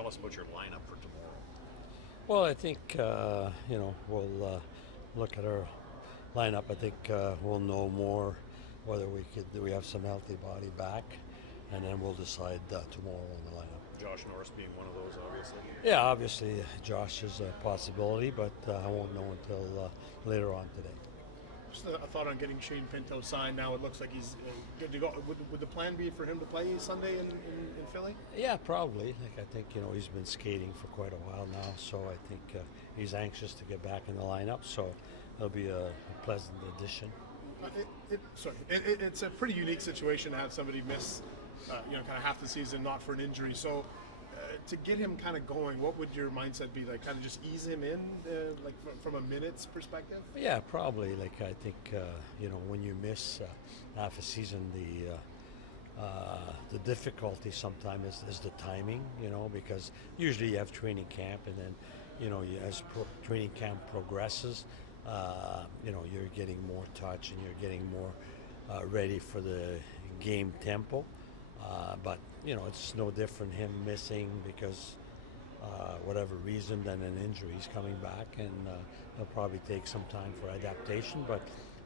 tell us about your lineup for tomorrow. Well, I think we'll look at our lineup. I think we'll know more whether we have some healthy body back, and then we'll decide tomorrow on the lineup. Josh Norris being one of those, obviously. Yeah, obviously Josh is a possibility, but I won't know until later on today. Just a thought on getting Shane Pinto signed. Now it looks like he's good to go. Would the plan be for him to play Sunday in Philly? Yeah, probably. I think he's been skating for quite a while now, so I think he's anxious to get back in the lineup. So it'll be a pleasant addition. It's a pretty unique situation to have somebody miss, kind of half the season, not for an injury. So to get him kind of going, what would your mindset be? Like, kind of just ease him in, from a minutes perspective? Yeah, probably. I think when you miss half a season, the difficulty sometimes is the timing. Because usually you have training camp, and then as training camp progresses, you're getting more touch and you're getting more ready for the game tempo. But it's no different him missing because whatever reason than an injury. He's coming back, and he'll probably take some time for adaptation. But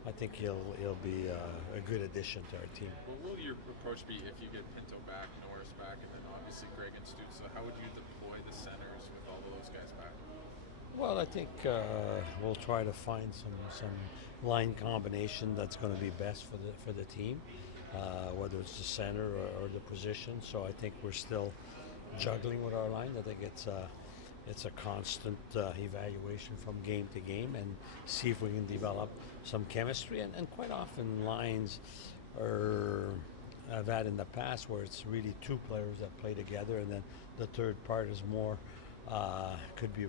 I think he'll be a good addition to our team. What will your approach be if you get Pinto back, Norris back, and then obviously Greg and Stützle? How would you deploy the centers with all of those guys back? Well, I think we'll try to find some line combination that's going to be best for the team, whether it's the center or the position. So I think we're still juggling with our line. I think it's a constant evaluation from game to game and see if we can develop some chemistry. And quite often lines I've had in the past where it's really two players that play together, and then the third part is more could be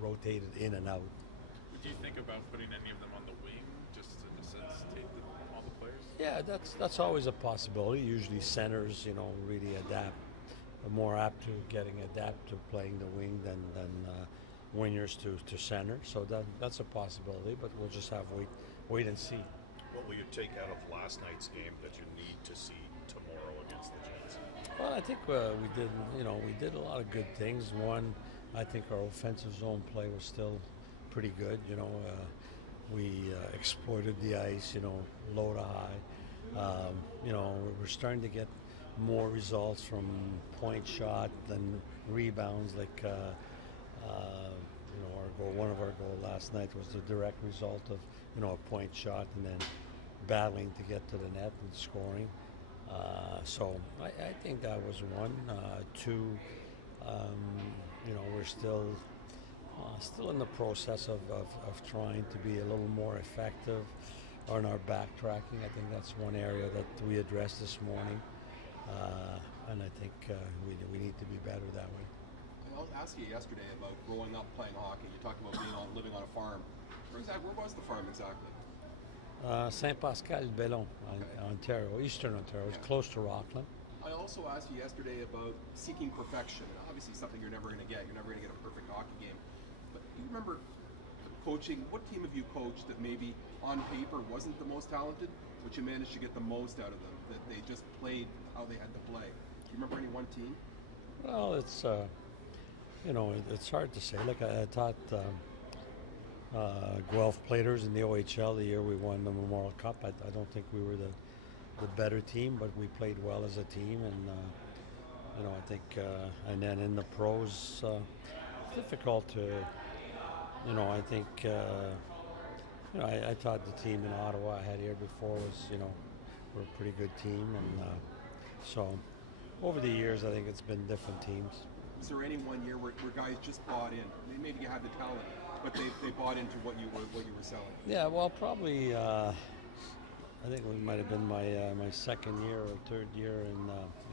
rotated in and out. Would you think about putting any of them on the wing just to necessitate all the players? Yeah, that's always a possibility. Usually centers, really are more apt to playing the wing than wingers to center. So that's a possibility, but we'll just have wait and see. What will you take out of last night's game that you need to see tomorrow against the Jets? Well, I think we did a lot of good things. One, I think our offensive zone play was still pretty good. We exploited the ice, low to high. We're starting to get more results from point shot than rebounds. One of our goals last night was the direct result of a point shot and then battling to get to the net and scoring. So I think that was one. Two, we're still in the process of trying to be a little more effective on our backtracking. I think that's one area that we addressed this morning, and I think we need to be better that way. I asked you yesterday about growing up playing hockey. You talked about living on a farm. Where was the farm exactly? Saint-Pascal-Bellon, Ontario, Eastern Ontario. It's close to Rockland. I also asked you yesterday about seeking perfection. Obviously something you're never going to get. You're never going to get a perfect hockey game. But do you remember coaching? What team have you coached that maybe on paper wasn't the most talented, but you managed to get the most out of them? That they just played how they had to play. Do you remember any one team? Well, it's it's hard to say. I taught Guelph Platers in the OHL the year we won the Memorial Cup. I don't think we were the better team, but we played well as a team, and I think and then in the pros, difficult to I think I thought the team in Ottawa I had here before was we're a pretty good team, and so over the years I think it's been different teams. Is there any one year where guys just bought in? Maybe you had the talent, but they bought into what you were selling? Yeah, well, probably I think it might have been my second year or third year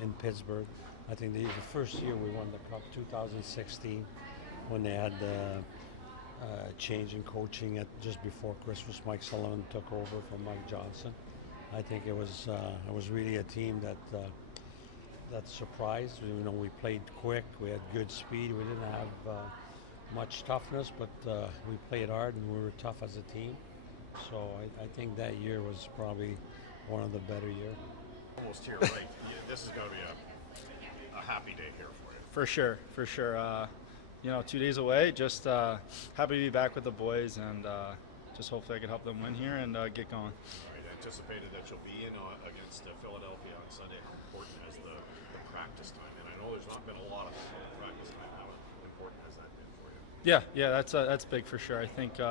in Pittsburgh. I think the first year we won the Cup, 2016, when they had the change in coaching just before Christmas. Mike Sullivan took over from Mike Johnson. I think it was really a team that surprised. We played quick. We had good speed. We didn't have much toughness, but we played hard and we were tough as a team. So I think that year was probably one of the better years. Almost here, right? This is going to be a happy day here for you. For sure, for sure. 2 days away. Just happy to be back with the boys, and just hopefully I can help them win here and get going. All right, anticipated that you'll be in against Philadelphia on Sunday. How important has the practice time? And I know there's not been a lot of practice time. How important has that been for you? Yeah, that's big for sure. I think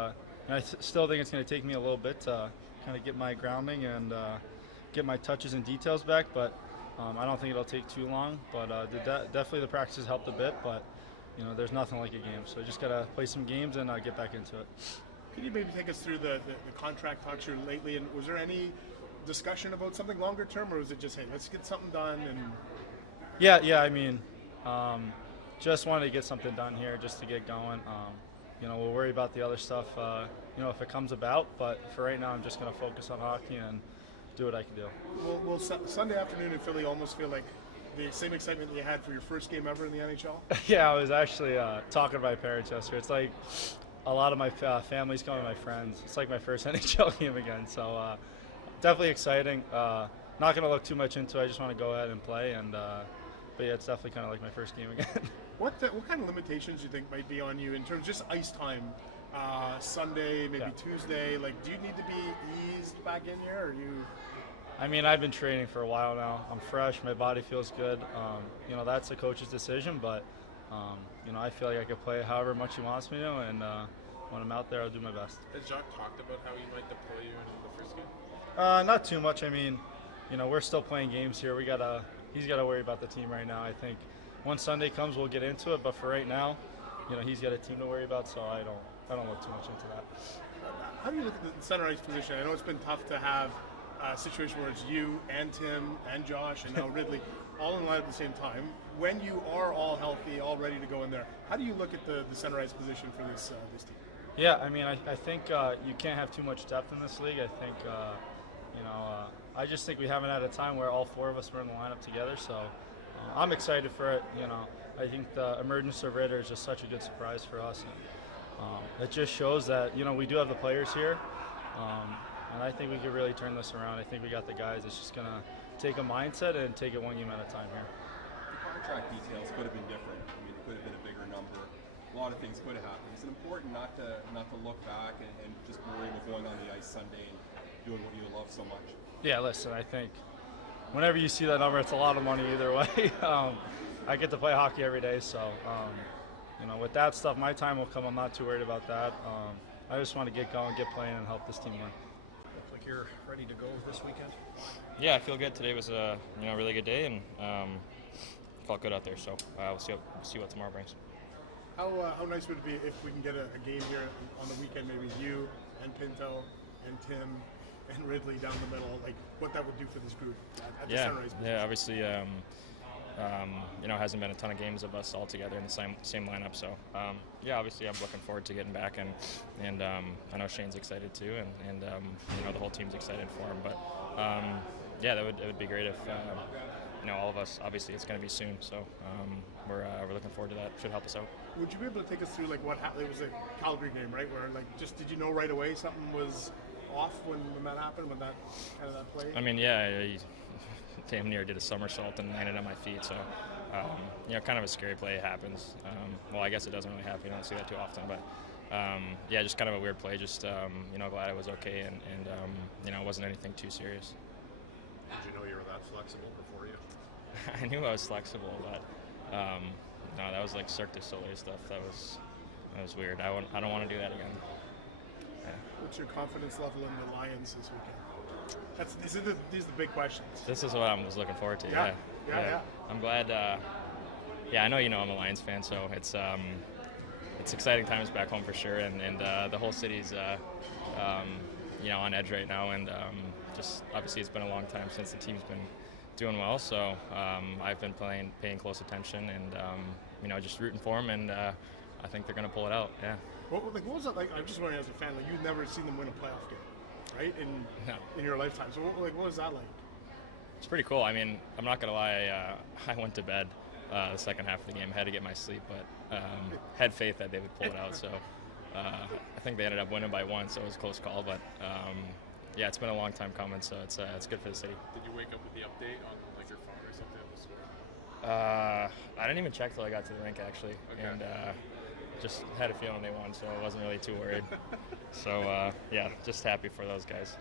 still think it's going to take me a little bit to kind of get my grounding and get my touches and details back, but I don't think it'll take too long. But definitely the practice has helped a bit, but there's nothing like a game. So just got to play some games and get back into it. Can you maybe take us through the contract talks here lately? And was there any discussion about something longer term, or was it just, hey, let's get something done? And Yeah. I mean, just wanted to get something done here, just to get going. We'll worry about the other stuff, if it comes about. But for right now, I'm just going to focus on hockey and do what I can do. Will Sunday afternoon in Philly almost feel like the same excitement you had for your first game ever in the NHL? Yeah, I was actually talking to my parents yesterday. It's like a lot of my family's coming, my friends. It's like my first NHL game again. So definitely exciting. Not going to look too much into it. I just want to go ahead and play. But yeah, it's definitely kind of like my first game again. What kind of limitations do you think might be on you in terms of just ice time? Sunday, maybe Tuesday. Like, do you need to be eased back in here, or you? I mean, I've been training for a while now. I'm fresh. My body feels good. That's the coach's decision, but I feel like I can play however much he wants me to, and when I'm out there, I'll do my best. Has Jacques talked about how he might deploy you in the first game? Not too much. I mean, we're still playing games here. He's got to worry about the team right now. I think once Sunday comes, we'll get into it. But for right now, he's got a team to worry about, so I don't look too much into that. How do you look at the center ice position? I know it's been tough to have a situation where it's you and Tim and Josh and now Ridley all in line at the same time. When you are all healthy, all ready to go in there, how do you look at the center ice position for this team? Yeah, I mean, I think you can't have too much depth in this league. I think, I just think we haven't had a time where all four of us were in the lineup together. So I'm excited for it. I think the emergence of Ritter is just such a good surprise for us. And, it just shows that, we do have the players here. And I think we could really turn this around. I think we got the guys. It's just going to take a mindset and take it one game at a time here. The contract details could have been different. I mean, it could have been a bigger number. A lot of things could have happened. Is it important not to look back and just worry about going on the ice Sunday and doing what you love so much? Yeah, listen, I think whenever you see that number, it's a lot of money either way. I get to play hockey every day, so with that stuff, my time will come. I'm not too worried about that. I just want to get going, get playing, and help this team win. Looks like you're ready to go this weekend. Yeah, I feel good. Today was a really good day, and felt good out there. So we'll see what tomorrow brings. How nice would it be if we can get a game here on the weekend, maybe you and Pinto and Tim and Ridley down the middle, like what that would do for this group at the center ice position? Yeah, obviously, hasn't been a ton of games of us all together in the same lineup. So, obviously I'm looking forward to getting back, and I know Shane's excited too, and the whole team's excited for him. But it would be great if all of us. Obviously, it's going to be soon, so we're looking forward to that. Should help us out. Would you be able to take us through like what happened? It was a Calgary game, right? Where just did you know right away something was off when that happened, when that kind of that play? I mean, he damn near did a somersault and landed on my feet. So, kind of a scary play happens. Well, I guess it doesn't really happen. You don't see that too often, but just kind of a weird play. Just glad it was okay, and it wasn't anything too serious. Did you know you were that flexible before you? I knew I was flexible, but no, that was like Cirque du Soleil stuff. That was weird. I don't want to do that again. Yeah. What's your confidence level in the Lions this weekend? These are the big questions. This is what I was looking forward to. Yeah. I'm glad. I know I'm a Lions fan, so it's exciting times back home for sure, and the whole city's on edge right now, and just obviously it's been a long time since the team's been doing well, so I've been paying close attention, and just rooting for them, and I think they're going to pull it out. Yeah. What was that like? I'm just wondering, as a fan, like you've never seen them win a playoff game, right? In your lifetime. So what was that like? It's pretty cool. I mean, I'm not gonna lie. I went to bed the second half of the game. Had to get my sleep, but had faith that they would pull it out. So I think they ended up winning by 1, so it was a close call. But it's been a long time coming, so it's good for the city. Did you wake up with the update on like your phone or something of the I didn't even check till I got to the rink actually, Okay. and just had a feeling they won, so I wasn't really too worried. So yeah, just happy for those guys.